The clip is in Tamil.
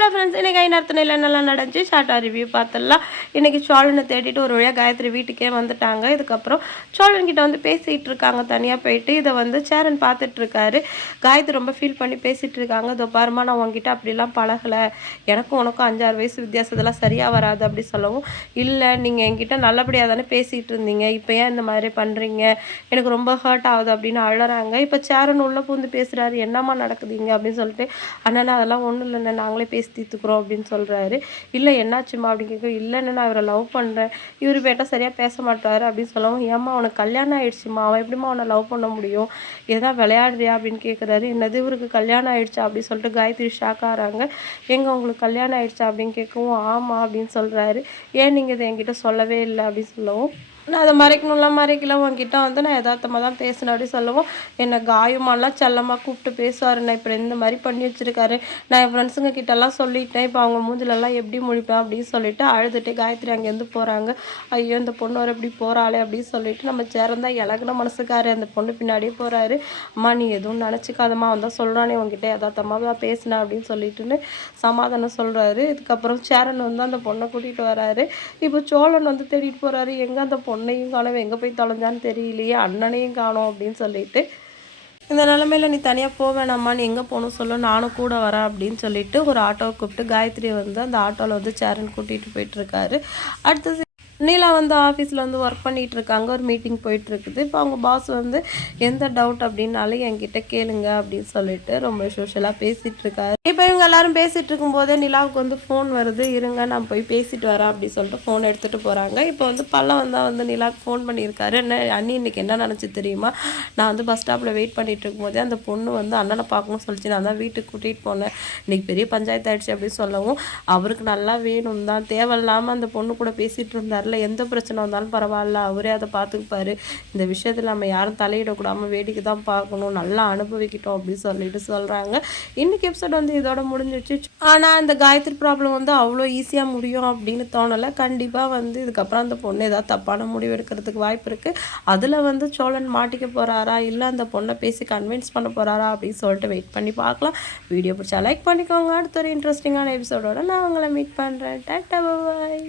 ஹலோ ஃப்ரெண்ட்ஸ் இன்றைக்கி ஐநூறு என்னெல்லாம் நடந்துச்சு? ஷார்ட்டாக ரிவ்யூ பார்த்துடலாம். இன்றைக்கி சோழனை தேடிட்டு ஒரு வழியாக காயத்ரி வீட்டுக்கே வந்துட்டாங்க. இதுக்கப்புறம் சோழன்கிட்ட வந்து பேசிகிட்டு இருக்காங்க. தனியாக போயிட்டு இதை வந்து சேரன் பார்த்துட்ருக்காரு காயத்ரி ரொம்ப ஃபீல் பண்ணி பேசிகிட்டு இருக்காங்க. இதோ பாருமா நான் உங்ககிட்ட அப்படிலாம் பழகலை. எனக்கும் உனக்கும் அஞ்சாறு வயசு வித்தியாசத்தெல்லாம் சரியாக வராது அப்படி சொல்லவும். இல்லை நீங்கள் என்கிட்ட நல்லபடியாக தானே பேசிகிட்டு இருந்தீங்க. இப்போ ஏன் இந்த மாதிரி பண்ணுறீங்க எனக்கு ரொம்ப ஹர்ட் ஆகுது அப்படின்னு அழறாங்க. இப்போ சேரன் உள்ளே பூந்து பேசுகிறாரு என்னம்மா நடக்குதுங்க அப்படின்னு சொல்லிட்டு அதனால் அதெல்லாம் ஒன்றும் இல்லைண்ணே. நாங்களே பேசி தீர்த்துக்குறோம் அப்படின்னு சொல்கிறாரு இல்லை என்னாச்சுமா அப்படின்னு கேட்க இல்லைன்னு நான் இவரை லவ் பண்ணுறேன் இவர் பேட்டா சரியாக பேச மாட்டாரு அப்படின்னு சொல்லவும் ஏம்மா அவனுக்கு கல்யாணம் ஆயிடுச்சுமா அவன் எப்படிம்மா அவனை லவ் பண்ண முடியும்? எதா விளையாடுறியா அப்படின்னு கேட்குறாரு என்னது இவருக்கு கல்யாணம் ஆயிடுச்சா அப்படின்னு சொல்லிட்டு காயத்ரி ஷாக் ஆகிறாங்க. எங்கே உங்களுக்கு கல்யாணம் ஆயிடுச்சா அப்படின்னு கேட்கவும் ஆமாம் அப்படின்னு சொல்கிறாரு ஏன் நீங்கள் இதை என்கிட்ட சொல்லவே இல்லை அப்படின்னு சொல்லவும் நான் அதை மறைக்கணும்லாம் மறைக்கல. உங்ககிட்ட வந்து நான் யதார்த்தமாக தான் பேசின அப்படி சொல்லவும். என்னை காயமாலாம் செல்லமாக கூப்பிட்டு பேசுவார். நான் இப்போ இந்த மாதிரி பண்ணி வச்சுருக்காரு. நான் என் ஃப்ரெண்ட்ஸுங்க கிட்டலாம் சொல்லிட்டேன். இப்போ அவங்க மூஞ்சிலெல்லாம் எப்படி முடிப்பேன் அப்படின்னு சொல்லிட்டு அழுதுட்டு காயத்ரி அங்கேருந்து போகிறாங்க ஐயோ இந்த பொண்ணு வர எப்படி போகிறாளே அப்படின்னு சொல்லிட்டு நம்ம சேர்ந்தா இலகுன மனசுக்காரு அந்த பொண்ணு பின்னாடியே போகிறாரு அம்மா நீ எதுவும் நினச்சிக்காதம்மா. அவன் சொல்கிறானே உங்ககிட்ட யதார்த்தமாக தான் பேசினேன் அப்படின்னு சொல்லிட்டுன்னு சமாதானம் சொல்கிறாரு இதுக்கப்புறம் சேரன் வந்து அந்த பொண்ணை கூட்டிகிட்டு வராரு. இப்போ சோழன் வந்து தேடிட்டு போகிறாரு எங்கே அந்த பொண்ணையும் காணும். எங்கே போய் தொலைஞ்சான்னு தெரியலையே. அண்ணனையும் காணோம் அப்படின்னு சொல்லிட்டு. இந்த நிலமையில நீ தனியாக போக வேணாம்மா. நீ எங்கே போகணும் சொல்ல. நானும் கூட வரேன் அப்படின்னு சொல்லிட்டு ஒரு ஆட்டோவை கூப்பிட்டு காயத்ரி வந்து அந்த ஆட்டோவில் வந்து சேரன் கூட்டிகிட்டு போயிட்டுருக்காரு அடுத்தது நீலா வந்து ஆஃபீஸில் வந்து ஒர்க் பண்ணிகிட்டு இருக்காங்க ஒரு மீட்டிங் போயிட்டுருக்குது. இப்போ அவங்க பாஸ் வந்து எந்த டவுட் அப்படின்னாலும் என்கிட்ட கேளுங்க அப்படின்னு சொல்லிட்டு ரொம்ப சோஷியலாக பேசிகிட்டு இருக்காரு இப்போ இவங்க எல்லாரும் பேசிகிட்டு இருக்கும்போதே நிலாவுக்கு வந்து ஃபோன் வருது. இருங்க நான் போய் பேசிட்டு வரேன் அப்படின்னு சொல்லிட்டு ஃபோன் எடுத்துகிட்டு போகிறாங்க இப்போ வந்து பல்லம் வந்தால் வந்து நிலாவுக்கு ஃபோன் பண்ணியிருக்காரு. என்ன அண்ணி இன்றைக்கி என்ன நினச்சி தெரியுமா? நான் வந்து பஸ் ஸ்டாப்பில் வெயிட் பண்ணிகிட்டு இருக்கும்போதே அந்த பொண்ணு வந்து அண்ணனை பார்க்கணும்னு சொல்லிச்சு. நான் தான் வீட்டுக்கு கூட்டிகிட்டு போனேன். இன்றைக்கி பெரிய பஞ்சாயத்து ஆயிடுச்சு அப்படின்னு சொல்லவும் அவருக்கு நல்லா வேணும் தான். தேவையில்லாமல் அந்த பொண்ணு கூட பேசிகிட்டு வரல எந்த பிரச்சனை வந்தாலும் பரவாயில்ல அவரே அதை பார்த்துக்குப்பாரு இந்த விஷயத்தில் நம்ம யாரும் தலையிடக்கூடாமல் வேடிக்கை தான் பார்க்கணும். நல்லா அனுபவிக்கிட்டோம் அப்படின்னு சொல்லிட்டு சொல்கிறாங்க இன்னைக்கு எபிசோட் வந்து இதோட முடிஞ்சிச்சு ஆனால் அந்த காயத்ரி ப்ராப்ளம் வந்து அவ்வளோ ஈஸியாக முடியும் அப்படின்னு தோணலை. கண்டிப்பாக வந்து இதுக்கப்புறம் அந்த பொண்ணு ஏதாவது தப்பான முடிவு எடுக்கிறதுக்கு வாய்ப்பு இருக்குது அதில் வந்து சோழன் மாட்டிக்க போகிறாரா இல்லை அந்த பொண்ணை பேசி கன்வின்ஸ் பண்ண போகிறாரா அப்படின்னு சொல்லிட்டு வெயிட் பண்ணி பார்க்கலாம். வீடியோ பிடிச்சா லைக் பண்ணிக்கோங்க. அடுத்த ஒரு இன்ட்ரெஸ்டிங்கான எபிசோடோட நான் உங்களை மீட் பண்ணுறேன் டாட்டா பாய்